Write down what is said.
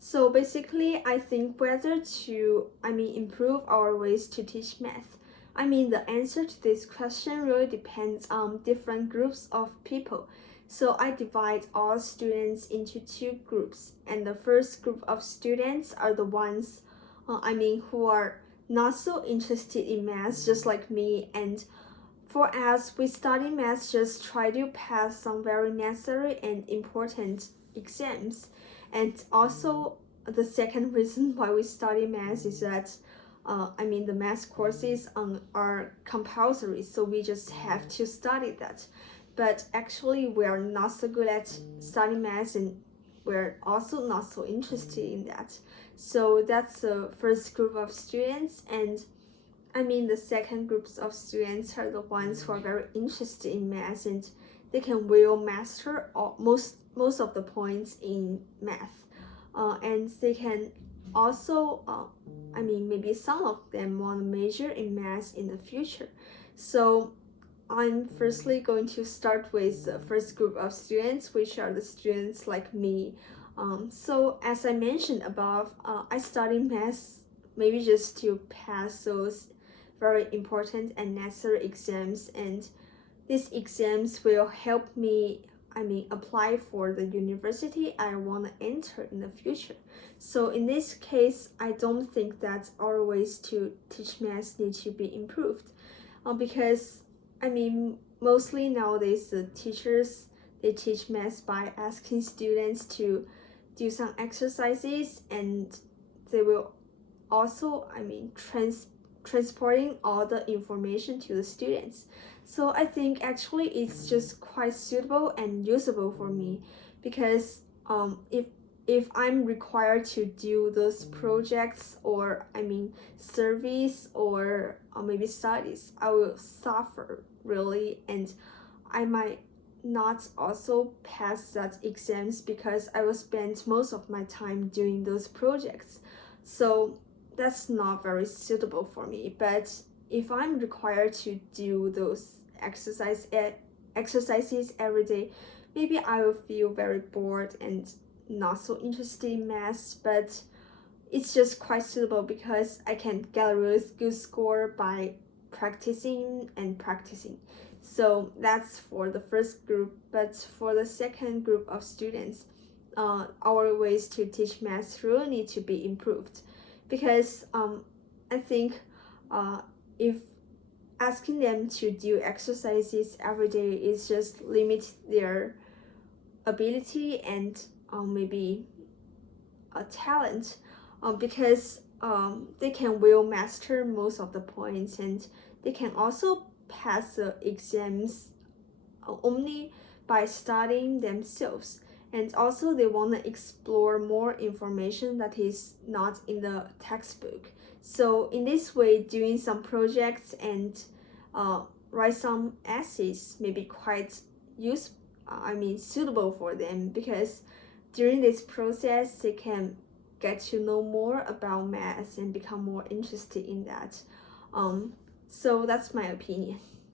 So basically, I think whether to, improve our ways to teach math. The answer to this question really depends on different groups of people. So I divide all students into two groups, and the first group of students are the ones, who are not so interested in math, just like me. And for us, we study math just try to pass some very necessary and important exams. And also, the second reason why we study math is that, the math courses are compulsory, so we just have to study that. But actually, we are not so good at studying math, and we're also not so interested in that. So that's the first group of students, and the second groups of students are the ones who are very interested in math, and they can well master most of the points in math, and they can also, maybe some of them want to major in math in the future. So I'm firstly going to start with the first group of students, which are the students like me. So as I mentioned above, I study math maybe just to pass those very important and necessary exams, and these exams will help me apply for the university I want to enter in the future. So in this case, I don't think that our ways to teach math need to be improved, because mostly nowadays the teachers, they teach math by asking students to do some exercises, and they will also transporting all the information to the students. So I think actually it's just quite suitable and usable for me, because if I'm required to do those projects, or surveys, or maybe studies, I will suffer really, and I might not also pass that exams because I will spend most of my time doing those projects. So that's not very suitable for me. But if I'm required to do those exercises every day, maybe I will feel very bored and not so interested in math. But it's just quite suitable because I can get a really good score by practicing and practicing. So that's for the first group. But for the second group of students, our ways to teach math really need to be improved, because I think if asking them to do exercises every day is just limit their ability and maybe a talent, because they can well master most of the points, and they can also pass the exams only by studying themselves. And also they want to explore more information that is not in the textbook. So in this way, doing some projects and write some essays may be quite suitable for them, because during this process they can get to know more about math and become more interested in that. So that's my opinion.